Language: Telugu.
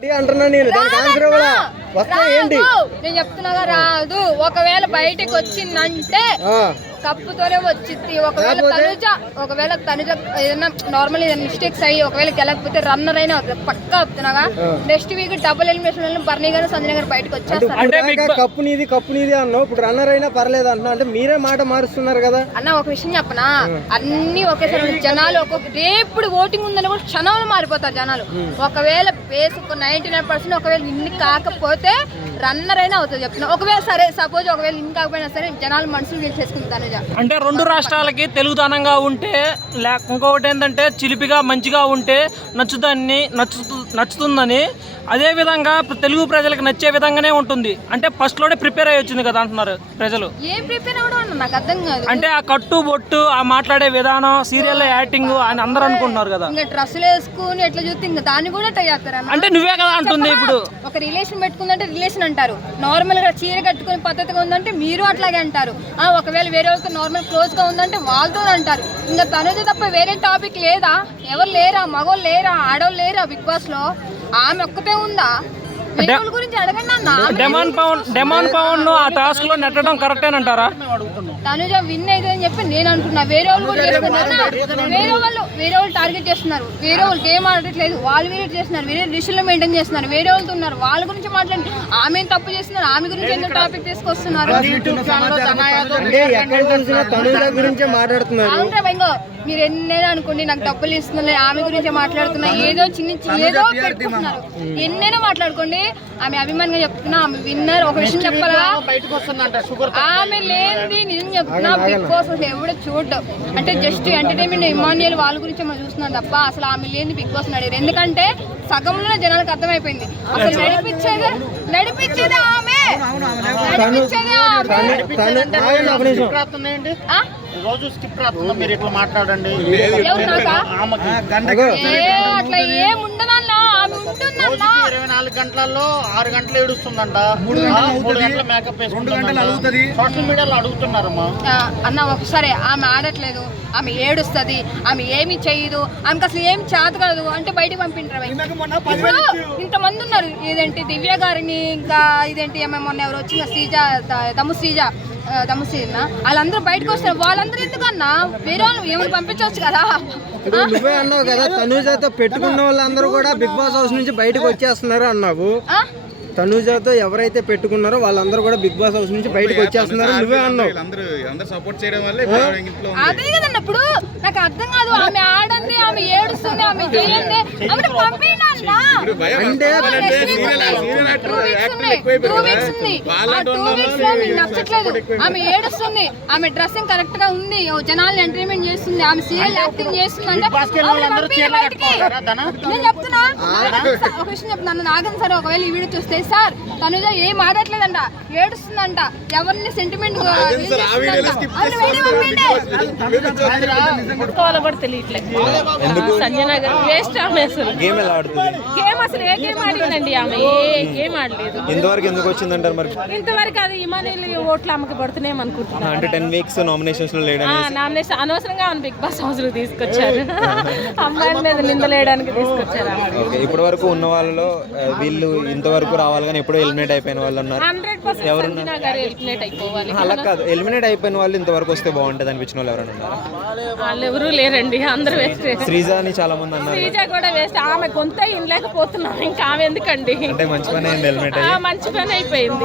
అంటున్నా నేను దానికి ఆన్సర్ ఇవ్వాలా వస్తా ఏంటి నేను చెప్తున్నాగా రాదు. ఒకవేళ బయటికి వచ్చిందంటే కప్పుతోనే వచ్చింది. ఒకవేళ తనుజ ఏదైనా నార్మల్ ఏదైనా మిస్టేక్స్ అయ్యి ఒకవేళ గెలకపోతే రన్నర్ అయినా పక్కా చెప్తున్నాగా. నెక్స్ట్ వీక్ డబుల్ ఎలిమినేషన్ బర్నీ గారు సంజయ్ గారు బయటకు వచ్చేస్తారు. కప్పు నీది అన్నావు, ఇప్పుడు రన్నర్ అయినా పర్లేదు అంటున్నా అంటే మీరే మాట మారుస్తున్నారు కదా అన్న. ఒక విషయం చెప్పనా, అన్ని ఒకేసారి జనాలు రేపు ఓటింగ్ ఉందని కూడా క్షణంలో మారిపోతారు జనాలు. ఒకవేళ బేస్ 99% ఒకవేళ ఇన్ని కాకపోతే రన్నర్ అయినా అవుతుంది చెప్తున్నా. ఒకవేళ సరే సపోజ్ ఒకవేళ ఇన్ని కాకపోయినా సరే జనాలు మనసులు గెలిచేసుకుంటాను. అంటే రెండు రాష్ట్రాలకి తెలుగుదనంగా ఉంటే ఇంకొకటి ఏంటంటే చిలిపిగా మంచిగా ఉంటే నచ్చుతుందని, అదే విధంగా తెలుగు ప్రజలకు నచ్చే విధంగానే ఉంటుంది. అంటే ఫస్ట్ లోనే ప్రిపేర్ అయ్యి వచ్చింది కదా అంటున్నారు ప్రజలు. ఏం ప్రిపేర్ అవ్వడం నాకు అర్థం కాదు. అంటే ఆ కట్టు బొట్టు ఆ మాట్లాడే విధానం సీరియల్ యాక్టింగ్ అని అందరూ అనుకుంటున్నారు కదా. ఇంకా డ్రెస్సులు వేసుకుని ఎట్లా చూస్తే ఇంకా దాన్ని కూడా ట్రై చేస్తారు. అంటే నువ్వే కదా అంటుంది. ఇప్పుడు ఒక రిలేషన్ పెట్టుకుందంటే రిలేషన్ అంటారు, నార్మల్ గా చీర కట్టుకుని పద్ధతిగా ఉందంటే మీరు అట్లాగే అంటారు. ఒకవేళ వేరే వాళ్ళతో నార్మల్ క్లోజ్ గా ఉందంటే వాళ్ళతో అంటారు. ఇంకా తనుజ తప్ప వేరే టాపిక్ లేదా? ఎవరు లేరా? మగోళ్ళు లేరా? ఆడవాళ్ళు లేరా బిగ్ బాస్ లో? ఆమె ఒక్కతే ఉందా? గురించి అడగండి అన్న. డెమాన్ పవన్ ఆ టాస్క్ లో నెట్టడం కరెక్టే అంటారా? తనుజ విన్ అయితే అని చెప్పి నేను అనుకున్నా. వేరే వాళ్ళు కూడా చేస్తున్నారు. వేరే వాళ్ళు టార్గెట్ చేస్తున్నారు. వేరే వాళ్ళు గేమ్ ఆడట్లేదు, వాళ్ళు వేరే చేస్తున్నారు. వేరే డిషుల్లో మెయింటైన్ చేస్తున్నారు. వేరే వాళ్ళతో ఉన్నారు, వాళ్ళ గురించి మాట్లాడి ఆమె తప్పు చేస్తున్నారు. ఆమె గురించి ఎందుకు టాపిక్ తీసుకొస్తున్నారు? మీరు ఎన్నైనా అనుకోండి, నాకు డబ్బులు ఇస్తున్నారు, ఆమె గురించి మాట్లాడుతున్నా, ఏదో ఏదో పెట్టుకుంటున్నారు. ఎన్నైనా మాట్లాడుకోండి, ఆమె అభిమానంగా చెప్తున్నా. ఆమె విన్నర్. ఒక విషయం చెప్పాలా, ఆమె లేనిది నిజం చెప్తున్నా బిగ్ బాస్ ఎవడో చూడడం అంటే జస్ట్ ఎంటర్టైన్మెంట్ ఇమాన్యుయల్ వాళ్ళ గురించి మనం చూస్తున్నాం తప్ప అసలు ఆమె లేని బిగ్ బాస్ నడిగారు. ఎందుకంటే సగంలో జనాలకు అర్థమైపోయింది అసలు నడిపించేదే ఆమె. రోజు స్కిప్ రాస్తున్నా, మీరు ఇట్లా మాట్లాడండి. అట్లా ఏముండదన్నా, ఆమె ఉంటుందన్నా. 24 గంటలలో 6 గంటలు ఏడుస్తుందంట, 3 గంటల మేకప్ వేసుకుంటుంది. సోషల్ మీడియాలో అడుగుతున్నారమ్మా అన్న. ఒకసారి ఆమె ఆడట్లేదు, ఆమె ఏడుస్తుంది, ఆమె ఏమి చేయదు, ఆమెకు అసలు ఏమి చేత కాదు అంటే బయటకు పంపింటారు. ఇప్పుడు ఇంతమంది ఉన్నారు, ఇదేంటి దివ్య గారిని, ఇంకా ఇదేంటి మొన్న ఎవరు వచ్చిన శ్రీజ, దమ్ముశ్రీన, వాళ్ళందరూ బయటకు వస్తారు. వాళ్ళందరూ ఎందుకన్నా వేరే వాళ్ళు ఏమైనా పంపించవచ్చు కదా. నువ్వే అన్నావు కదా తనుజతో పెట్టుకున్న వాళ్ళందరూ కూడా బిగ్ బాస్ హౌస్ నుంచి బయటకు వచ్చేస్తున్నారు అన్నావు. తనుజతో ఎవరైతే పెట్టుకున్నారో వాళ్ళందరూ కూడా బిగ్ బాస్ హౌస్ నుంచి బయటకు వచ్చేస్తున్నారు నువ్వే అన్నావు. అదే కదన్న. ఇప్పుడు నాకు అర్థం కాదు, ఆమె ఆడండి, ఆమె ఏడుస్తుంది, ఆమె చేయండి, ఆమె పంపించండి. నచ్చట్లేదు, ఆమె ఏడుస్తుంది, ఆమె డ్రెస్సింగ్ కరెక్ట్ గా ఉంది, జనాల్ని ఎంటర్టైన్మెంట్ చేస్తుంది, ఆమె సీరియల్ యాక్టింగ్ చేస్తుంది అంటే నేను చెప్తున్నా. ఒక విషయం చెప్తున్నాను, నాగన్ సార్ ఒకవేళ ఈ వీడియో చూస్తే, సార్ తనుజ ఏం ఆడట్లేదంట, ఏడుస్తుందంట, ఎవరిని సెంటిమెంట్ ఇంతవరకు ఎందుకు వచ్చిందంటారు మరి? ఇంతవరకు అది ఇమానుయల్ ఓట్లు ఆమెకి పడుతున్నాయి అనుకుంటున్నాను. అంటే 10 వీక్స్ నామినేషన్స్ లో నామినేషన్ అనవసరంగా ఆమె బిగ్ బాస్ హౌస్ లో తీసుకొచ్చారు. అమ్మాయిల మీద నిందలేయడానికి తీసుకొచ్చారు. ఇప్పటి వరకు ఉన్న వాళ్ళలో వీళ్ళు ఇంతవరకు రావాలి కానీ ఎప్పుడో ఎలిమినేట్ అయిపోయిన వాళ్ళు ఉన్నారు. 100% ఎలిమినేట్ అయిపోవాలి. అలా కాదు, ఎలిమినేట్ అయిపోయిన వాళ్ళు ఇంతవరకు వస్తే బాగుంటుంది అనిపించిన వాళ్ళు ఎవరైనా ఉన్నారా? వాళ్ళు ఎవరు లేరండి, అందరూ వేస్ట్. శ్రీజ అని చాలా మంది అన్నారు. శ్రీజ కూడా వేస్ట్, ఆమె కొంత ఇనలేకపోతున్నాం, ఇంకా ఆమె ఎందుకండి. అంటే మంచి పని అయింది, ఎలిమినేట్ మంచి పని అయిపోయింది.